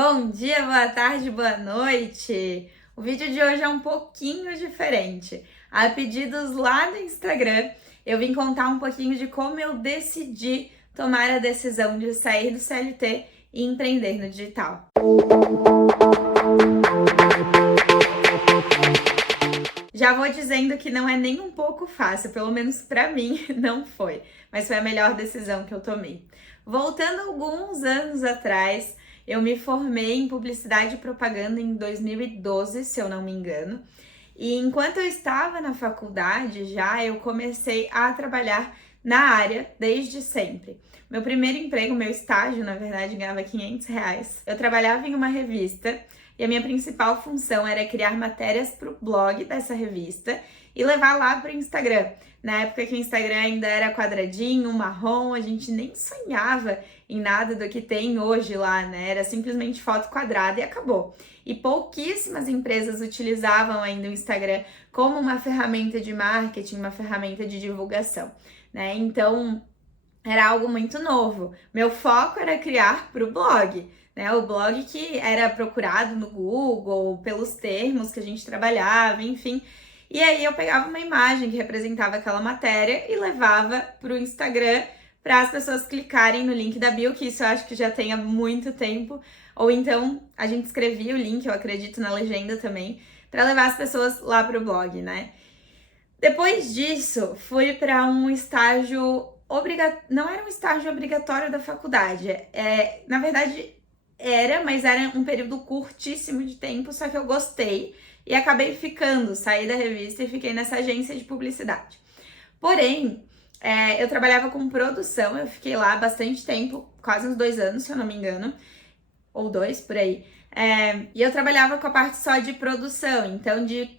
Bom dia, boa tarde, boa noite! O vídeo de hoje é um pouquinho diferente. A pedidos lá no Instagram, eu vim contar um pouquinho de como eu decidi tomar a decisão de sair do CLT e empreender no digital. Já vou dizendo que não é nem um pouco fácil, pelo menos para mim não foi, mas foi a melhor decisão que eu tomei. Voltando alguns anos atrás, eu me formei em publicidade e propaganda em 2012, se eu não me engano. E enquanto eu estava na faculdade eu comecei a trabalhar na área desde sempre. Meu primeiro emprego, meu estágio, na verdade, ganhava R$ 500. Eu trabalhava em uma revista e a minha principal função era criar matérias para o blog dessa revista e levar lá para o Instagram. Na época que o Instagram ainda era quadradinho, marrom, a gente nem sonhava em nada do que tem hoje lá, né? Era simplesmente foto quadrada e acabou. E pouquíssimas empresas utilizavam ainda o Instagram como uma ferramenta de marketing, uma ferramenta de divulgação, né? Então, era algo muito novo. Meu foco era criar para o blog, né? O blog que era procurado no Google pelos termos que a gente trabalhava, enfim. E aí eu pegava uma imagem que representava aquela matéria e levava para o Instagram para as pessoas clicarem no link da bio, que isso eu acho que já tem há muito tempo. Ou então a gente escrevia o link, eu acredito na legenda também, para levar as pessoas lá para o blog, né? Depois disso, fui para um estágio não era um estágio obrigatório da faculdade. Na verdade, mas era um período curtíssimo de tempo, só que eu gostei e acabei ficando, saí da revista e fiquei nessa agência de publicidade. Porém, eu trabalhava com produção, eu fiquei lá bastante tempo, quase uns 2 anos, se eu não me engano, ou 2, por aí. E eu trabalhava com a parte só de produção, então de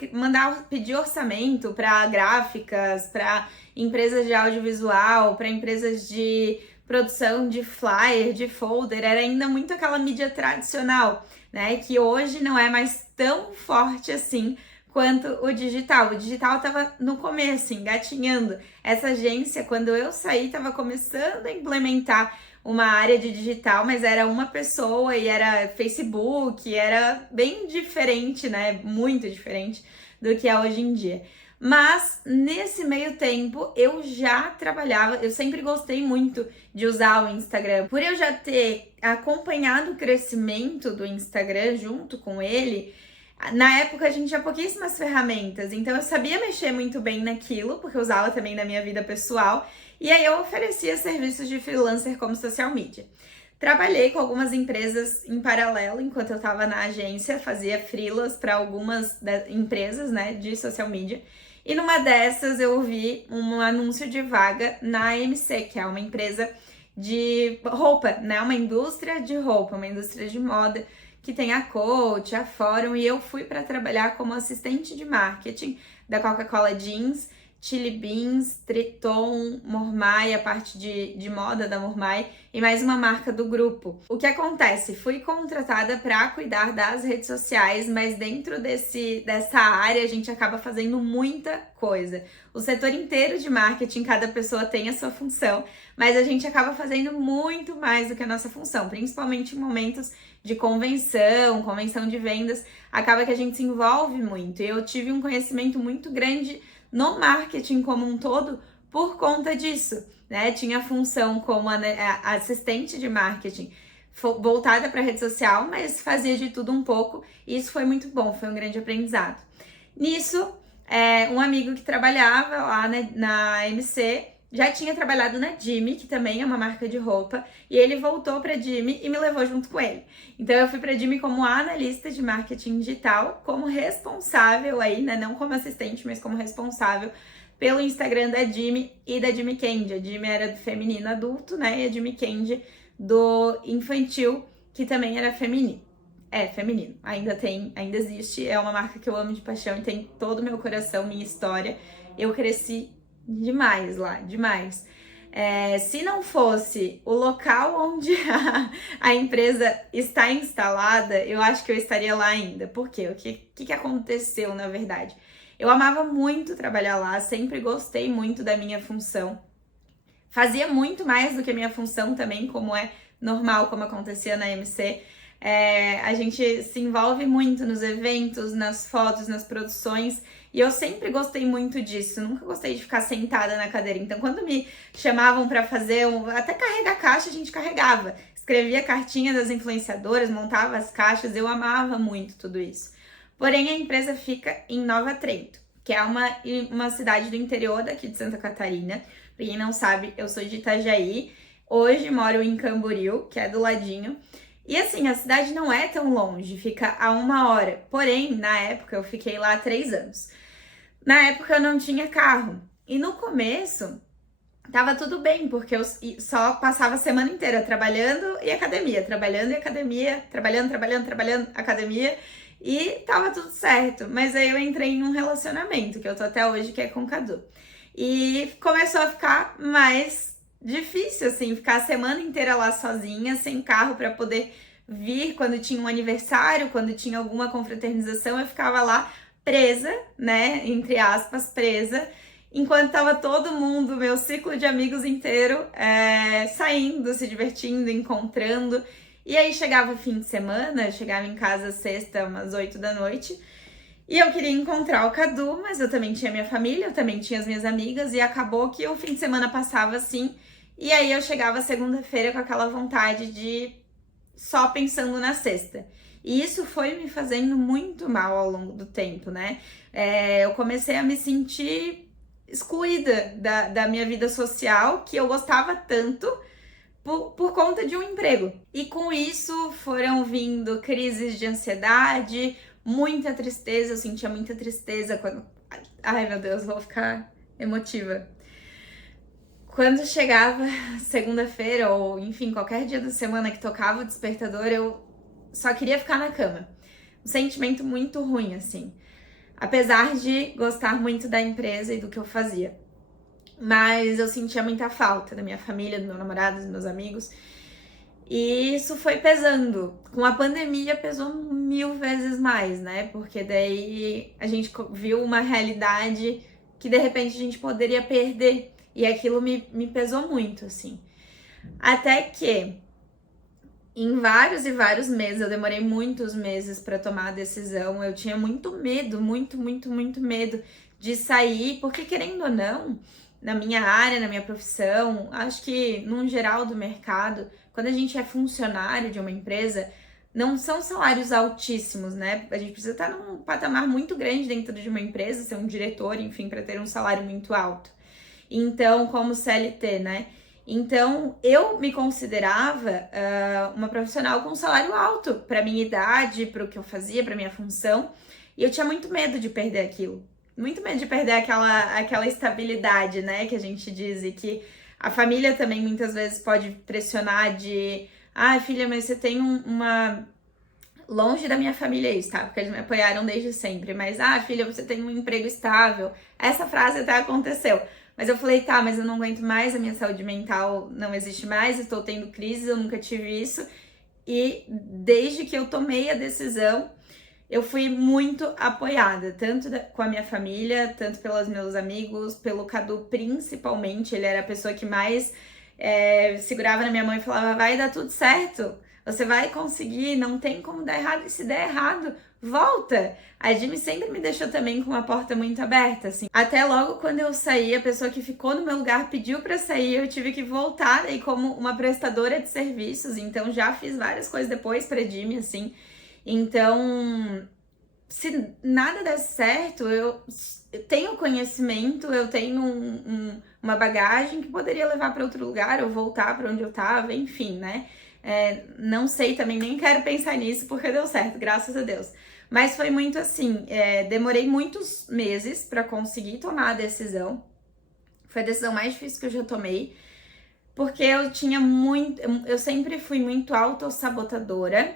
pedir orçamento para gráficas, para empresas de audiovisual, para empresas de produção de flyer, de folder, era ainda muito aquela mídia tradicional, né? Que hoje não é mais tão forte assim quanto o digital. O digital estava no começo, engatinhando. Essa agência, quando eu saí, estava começando a implementar uma área de digital, mas era uma pessoa e era Facebook, era bem diferente, né? Muito diferente do que é hoje em dia. Mas nesse meio tempo eu já trabalhava, eu sempre gostei muito de usar o Instagram. Por eu já ter acompanhado o crescimento do Instagram junto com ele, na época a gente tinha pouquíssimas ferramentas, então eu sabia mexer muito bem naquilo, porque eu usava também na minha vida pessoal, e aí eu oferecia serviços de freelancer como social media. Trabalhei com algumas empresas em paralelo, enquanto eu estava na agência, fazia freelas para algumas empresas, né, de social media, e numa dessas eu vi um anúncio de vaga na AMC, que é uma empresa de roupa, né, uma indústria de roupa, uma indústria de moda, que tem a Coach, a Fórum, e eu fui para trabalhar como assistente de marketing da Coca-Cola Jeans, Chili Beans, Triton, Mormai, a parte de moda da Mormai e mais uma marca do grupo. O que acontece? Fui contratada para cuidar das redes sociais, mas dentro dessa área a gente acaba fazendo muita coisa. O setor inteiro de marketing, cada pessoa tem a sua função, mas a gente acaba fazendo muito mais do que a nossa função, principalmente em momentos de convenção de vendas, acaba que a gente se envolve muito. Eu tive um conhecimento muito grande no marketing como um todo por conta disso, né? Tinha função como a assistente de marketing voltada para a rede social, mas fazia de tudo um pouco e isso foi muito bom, foi um grande aprendizado. Nisso, um amigo que trabalhava lá na MC já tinha trabalhado na Jimmy, que também é uma marca de roupa, e ele voltou para Jimmy e me levou junto com ele. Então eu fui para Jimmy como analista de marketing digital, como responsável aí, né, não como assistente, mas como responsável pelo Instagram da Jimmy e da Jimmy Candy. A Jimmy era do feminino adulto, né, e a Jimmy Candy do infantil, que também era feminino. Feminino. Ainda existe, é uma marca que eu amo de paixão e tem todo o meu coração, minha história. Eu cresci demais lá, demais. Se não fosse o local onde a empresa está instalada, eu acho que eu estaria lá ainda. Por quê? O que aconteceu, na verdade? Eu amava muito trabalhar lá, sempre gostei muito da minha função. Fazia muito mais do que a minha função também, como é normal, como acontecia na MC. A gente se envolve muito nos eventos, nas fotos, nas produções. E eu sempre gostei muito disso, nunca gostei de ficar sentada na cadeira. Então, quando me chamavam para fazer, até carregar caixa, a gente carregava. Escrevia cartinha das influenciadoras, montava as caixas, eu amava muito tudo isso. Porém, a empresa fica em Nova Trento, que é uma cidade do interior daqui de Santa Catarina. Pra quem não sabe, eu sou de Itajaí, hoje moro em Camboriú, que é do ladinho. E assim, a cidade não é tão longe, fica a 1 hora. Porém, na época, eu fiquei lá 3 anos. Na época, eu não tinha carro. E no começo, tava tudo bem, porque eu só passava a semana inteira trabalhando e academia, trabalhando e academia, trabalhando, academia. E tava tudo certo. Mas aí eu entrei em um relacionamento, que eu tô até hoje, que é com o Cadu. E começou a ficar mais difícil, assim, ficar a semana inteira lá sozinha, sem carro para poder vir quando tinha um aniversário, quando tinha alguma confraternização, eu ficava lá presa, né, entre aspas, presa, enquanto tava todo mundo, meu ciclo de amigos inteiro, saindo, se divertindo, encontrando. E aí chegava fim de semana, chegava em casa sexta, umas 8 da noite, e eu queria encontrar o Cadu, mas eu também tinha minha família, eu também tinha as minhas amigas, e acabou que o fim de semana passava assim, e aí eu chegava segunda-feira com aquela vontade de só pensando na sexta. E isso foi me fazendo muito mal ao longo do tempo, né? Eu comecei a me sentir excluída da minha vida social, que eu gostava tanto, por conta de um emprego. E com isso foram vindo crises de ansiedade, muita tristeza, eu sentia muita tristeza quando... Ai, meu Deus, vou ficar emotiva. Quando chegava segunda-feira, ou enfim, qualquer dia da semana que tocava o despertador, eu só queria ficar na cama. Um sentimento muito ruim, assim. Apesar de gostar muito da empresa e do que eu fazia. Mas eu sentia muita falta da minha família, do meu namorado, dos meus amigos. E isso foi pesando. Com a pandemia pesou 1000 vezes mais, né? Porque daí a gente viu uma realidade que de repente a gente poderia perder. E aquilo me pesou muito, assim. Até que em vários e vários meses, eu demorei muitos meses para tomar a decisão. Eu tinha muito medo, muito medo de sair, porque querendo ou não, na minha área, na minha profissão, acho que num geral do mercado, quando a gente é funcionário de uma empresa, não são salários altíssimos, né? A gente precisa estar num patamar muito grande dentro de uma empresa, ser um diretor, enfim, para ter um salário muito alto. Então, como CLT, né? Então, eu me considerava uma profissional com salário alto para minha idade, para o que eu fazia, para minha função. E eu tinha muito medo de perder aquilo. Muito medo de perder aquela estabilidade, né? Que a gente diz e que a família também muitas vezes pode pressionar de... Ah, filha, mas você tem uma... Longe da minha família isso, tá? Porque eles me apoiaram desde sempre. Mas, filha, você tem um emprego estável. Essa frase até aconteceu. Mas eu falei, tá, mas eu não aguento mais, a minha saúde mental não existe mais, estou tendo crises, eu nunca tive isso. E desde que eu tomei a decisão, eu fui muito apoiada, tanto com a minha família, tanto pelos meus amigos, pelo Cadu principalmente. Ele era a pessoa que mais segurava na minha mão e falava, vai dar tudo certo, você vai conseguir, não tem como dar errado, e se der errado, volta. A Jimmy sempre me deixou também com uma porta muito aberta, assim. Até logo quando eu saí, a pessoa que ficou no meu lugar pediu pra sair, eu tive que voltar aí como uma prestadora de serviços, então já fiz várias coisas depois pra Jimmy, assim. Então, se nada der certo, eu tenho conhecimento, eu tenho uma bagagem que poderia levar para outro lugar ou voltar para onde eu tava, enfim, né? Não sei também, nem quero pensar nisso porque deu certo, graças a Deus. Mas foi muito assim, demorei muitos meses para conseguir tomar a decisão. Foi a decisão mais difícil que eu já tomei, porque eu sempre fui muito autossabotadora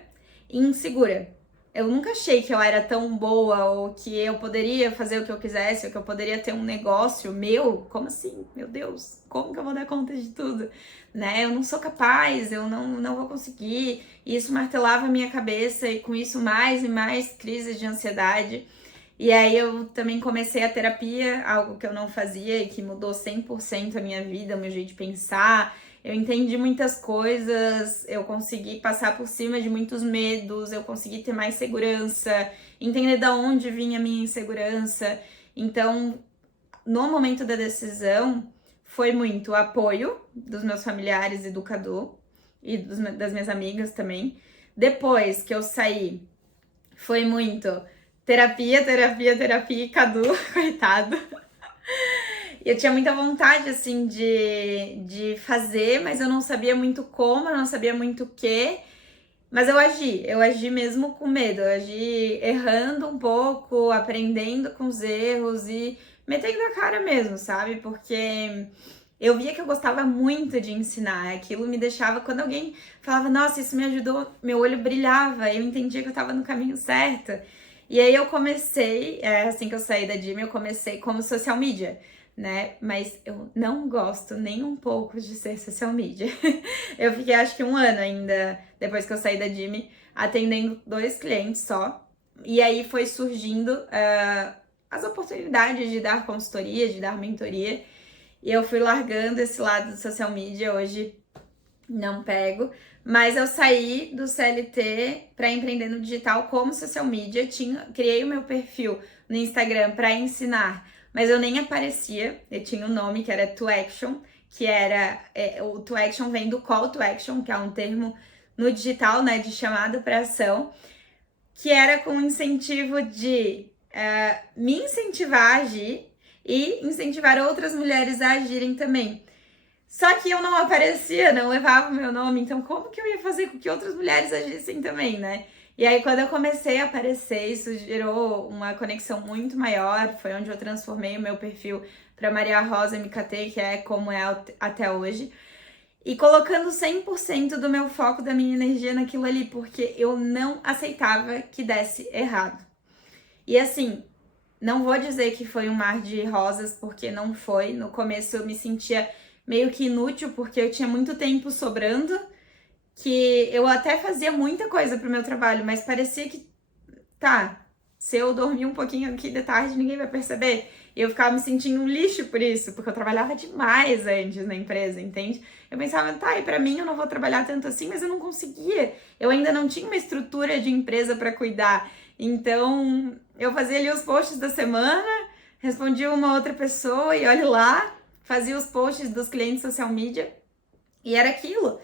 e insegura. Eu nunca achei que eu era tão boa ou que eu poderia fazer o que eu quisesse, ou que eu poderia ter um negócio meu. Como assim? Meu Deus, como que eu vou dar conta de tudo? Né? Eu não sou capaz, eu não vou conseguir. E isso martelava a minha cabeça e com isso mais e mais crises de ansiedade. E aí eu também comecei a terapia, algo que eu não fazia e que mudou 100% a minha vida, o meu jeito de pensar. eu entendi muitas coisas, eu consegui passar por cima de muitos medos, eu consegui ter mais segurança, entender de onde vinha a minha insegurança. Então, no momento da decisão, foi muito o apoio dos meus familiares, educador, e das minhas amigas também. Depois que eu saí, foi muito terapia, e Cadu, coitado. Eu tinha muita vontade, assim, de fazer, mas eu não sabia muito como, eu não sabia muito o quê. Mas eu agi mesmo com medo, eu agi errando um pouco, aprendendo com os erros e metendo a cara mesmo, sabe? Porque eu via que eu gostava muito de ensinar, aquilo me deixava, quando alguém falava, nossa, isso me ajudou, meu olho brilhava, eu entendia que eu tava no caminho certo. E aí eu comecei, assim que eu saí da Jimmy, eu comecei como social media, né? Mas eu não gosto nem um pouco de ser social media. Eu fiquei acho que um ano ainda, depois que eu saí da Jimmy, atendendo 2 clientes só. E aí foi surgindo as oportunidades de dar consultoria, de dar mentoria. E eu fui largando esse lado do social media, hoje não pego. Mas eu saí do CLT para empreender no digital como social media. Criei o meu perfil no Instagram para ensinar, mas eu nem aparecia. Eu tinha um nome que era To Action, que era... o To Action vem do Call to Action, que é um termo no digital, né, de chamada para ação, que era com o incentivo de me incentivar a agir e incentivar outras mulheres a agirem também. Só que eu não aparecia, não levava o meu nome, então como que eu ia fazer com que outras mulheres agissem também, né? E aí quando eu comecei a aparecer, isso gerou uma conexão muito maior, foi onde eu transformei o meu perfil para Maria Rosa MKT, que é como é até hoje, e colocando 100% do meu foco, da minha energia naquilo ali, porque eu não aceitava que desse errado. E assim, não vou dizer que foi um mar de rosas, porque não foi. No começo eu me sentia meio que inútil, porque eu tinha muito tempo sobrando, que eu até fazia muita coisa pro meu trabalho, mas parecia que, tá, se eu dormir um pouquinho aqui de tarde, ninguém vai perceber. E eu ficava me sentindo um lixo por isso, porque eu trabalhava demais antes na empresa, entende? Eu pensava, tá, e pra mim eu não vou trabalhar tanto assim, mas eu não conseguia. Eu ainda não tinha uma estrutura de empresa pra cuidar. Então, eu fazia ali os posts da semana, respondia uma outra pessoa e olha lá, fazia os posts dos clientes social media e era aquilo.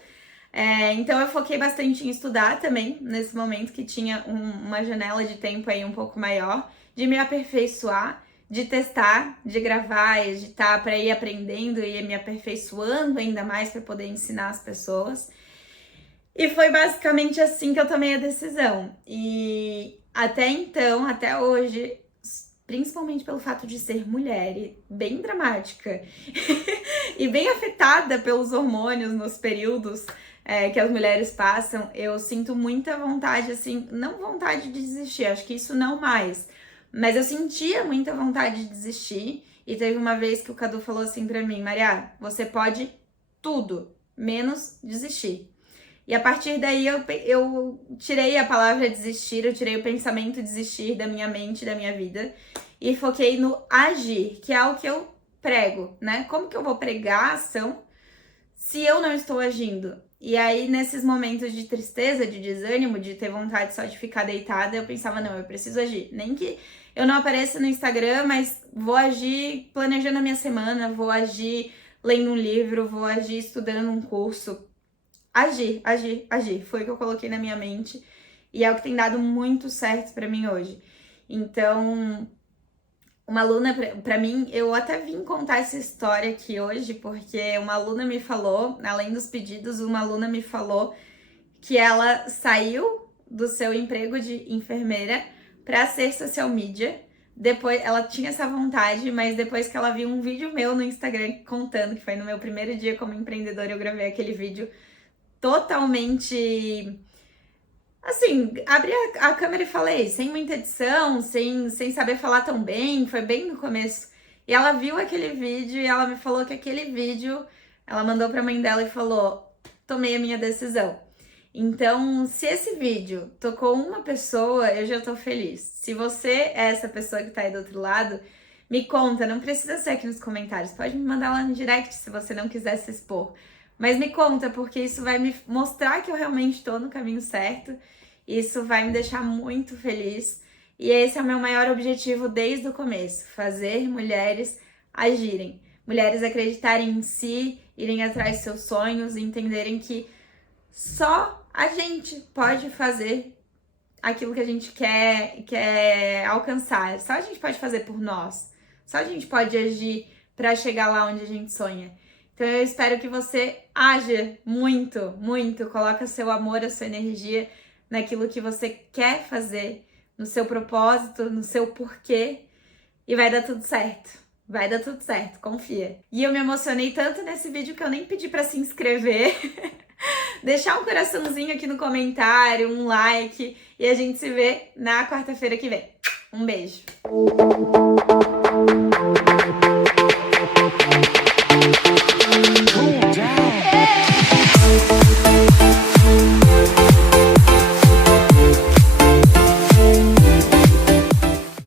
Então eu foquei bastante em estudar também, nesse momento que tinha uma janela de tempo aí um pouco maior, de me aperfeiçoar, de testar, de gravar, editar para ir aprendendo e ir me aperfeiçoando ainda mais para poder ensinar as pessoas. E foi basicamente assim que eu tomei a decisão. E até então, até hoje, principalmente pelo fato de ser mulher e bem dramática e bem afetada pelos hormônios nos períodos que as mulheres passam, eu sinto muita vontade, assim, não vontade de desistir, acho que isso não mais, mas eu sentia muita vontade de desistir. E teve uma vez que o Cadu falou assim pra mim, Maria, você pode tudo, menos desistir. E a partir daí eu tirei a palavra desistir, eu tirei o pensamento desistir da minha mente, da minha vida, e foquei no agir, que é o que eu prego, né? Como que eu vou pregar a ação se eu não estou agindo? E aí, nesses momentos de tristeza, de desânimo, de ter vontade só de ficar deitada, eu pensava, não, eu preciso agir. Nem que eu não apareça no Instagram, mas vou agir planejando a minha semana, vou agir lendo um livro, vou agir estudando um curso. Agir. Foi o que eu coloquei na minha mente e é o que tem dado muito certo pra mim hoje. Então, uma aluna, pra mim, eu até vim contar essa história aqui hoje, porque uma aluna me falou, além dos pedidos, uma aluna me falou que ela saiu do seu emprego de enfermeira pra ser social media. Depois, ela tinha essa vontade, mas depois que ela viu um vídeo meu no Instagram contando, que foi no meu primeiro dia como empreendedora, eu gravei aquele vídeo totalmente, assim, abri a câmera e falei, sem muita edição, sem saber falar tão bem, foi bem no começo. E ela viu aquele vídeo e ela me falou que aquele vídeo, ela mandou pra mãe dela e falou, tomei a minha decisão. Então, se esse vídeo tocou uma pessoa, eu já tô feliz. Se você é essa pessoa que tá aí do outro lado, me conta, não precisa ser aqui nos comentários, pode me mandar lá no direct se você não quiser se expor. Mas me conta, porque isso vai me mostrar que eu realmente estou no caminho certo. Isso vai me deixar muito feliz. E esse é o meu maior objetivo desde o começo: fazer mulheres agirem. Mulheres acreditarem em si, irem atrás de seus sonhos, entenderem que só a gente pode fazer aquilo que a gente quer alcançar. Só a gente pode fazer por nós. Só a gente pode agir para chegar lá onde a gente sonha. Então eu espero que você haja muito, muito. Coloca seu amor, a sua energia naquilo que você quer fazer, no seu propósito, no seu porquê, e vai dar tudo certo. Vai dar tudo certo, confia. E eu me emocionei tanto nesse vídeo que eu nem pedi para se inscrever. Deixar um coraçãozinho aqui no comentário, um like, e a gente se vê na quarta-feira que vem. Um beijo!